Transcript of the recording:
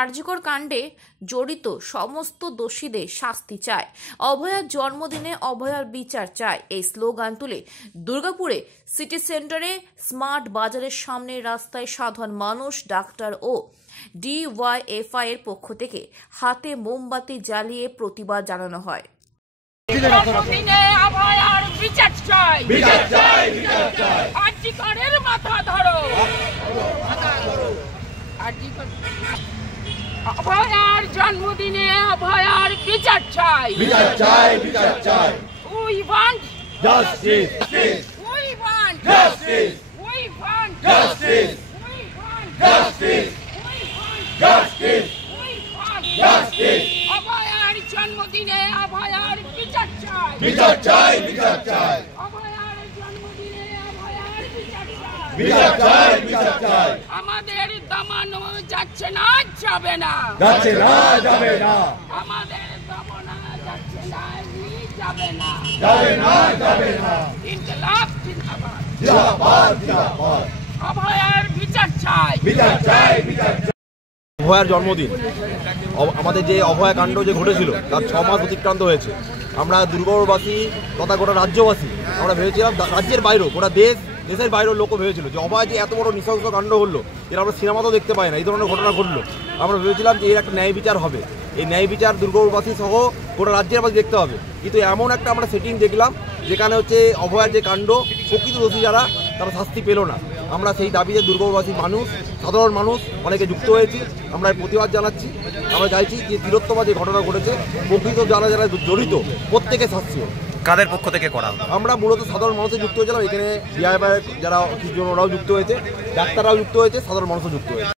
আরজিকর কাণ্ডে জড়িত সমস্ত দোষীদের শাস্তি চায়। অভয়ার জন্মদিনে অভয়ার বিচার চায়, এই স্লোগান তুলে দুর্গাপুরে সিটি সেন্টারে স্মার্ট বাজারের সামনে রাস্তায় সাধারণ মানুষ, ডাক্তার ও ডিওয়াইএফআই এর পক্ষ থেকে হাতে মোমবাতি জ্বালিয়ে প্রতিবাদ জানানো হয়। অভয়ার জন্মদিনে অভয়ার বিচার চাই, বিচার চাই, বিচার চাই। We want justice, we want justice, we want justice, we want justice, we want justice, we want justice. অভয়ার জন্মদিনে অভয়ার বিচার চাই, বিচার চাই, বিচার চাই। অভয়ার জন্মদিনে অভয়ার বিচার চাই, বিচার চাই, বিচার চাই। আমাদের দমানো যাচ্ছে না, যাবে না, যাচ্ছে না, যাবে না, আমাদের দমনা যাচ্ছে না, যাবে না, যাবে না, যাবে না। ইনকলাব জিন্দাবাদ, জিন্দাবাদ, জিন্দাবাদ। অভয়ার বিচার চাই, বিচার চাই, বিচার চাই। অভয়ার জন্মদিন, আমাদের যে অভয়া কাণ্ড যে ঘটেছিল তার 6 মাস অতিক্রান্ত হয়েছে। আমরা দুর্গাপুরবাসী তথা গোটা রাজ্যবাসী আমরা ভেবেছিলাম, রাজ্যের বাইরেও গোটা দেশের বাইরেও লোকও ভেবেছিল যে অভয় যে এত বড় নৃশংস কাণ্ড হলো, এর আমরা সিনেমাতেও দেখতে পাই না, এই ধরনের ঘটনা ঘটলো। আমরা ভেবেছিলাম যে এর একটা ন্যায় বিচার হবে, এই ন্যায় বিচার দুর্গাপুরবাসী সহ গোটা রাজ্যের বাসী দেখতে হবে। কিন্তু এমন একটা আমরা সেটিং দেখলাম যেখানে হচ্ছে অভয়ার যে কাণ্ড, প্রকৃত দোষী যারা তারা শাস্তি পেল না। আমরা সেই দাবিতে দুর্গাপুরবাসীর মানুষ, সাধারণ মানুষ অনেকে যুক্ত হয়েছি, আমরা প্রতিবাদ জানাচ্ছি। আমরা চাইছি যে তিলোত্তমা যে ঘটনা ঘটেছে, প্রকৃত যারা যারা জড়িত প্রত্যেকে শাস্তি হোক। কাদের পক্ষ থেকে করা? আমরা মূলত সাধারণ মানুষে যুক্ত হয়েছিলাম, এখানে ডিআইএফআই যারা কিছু ওরাও যুক্ত হয়েছে, ডাক্তাররাও যুক্ত হয়েছে, সাধারণ মানুষও যুক্ত হয়েছে।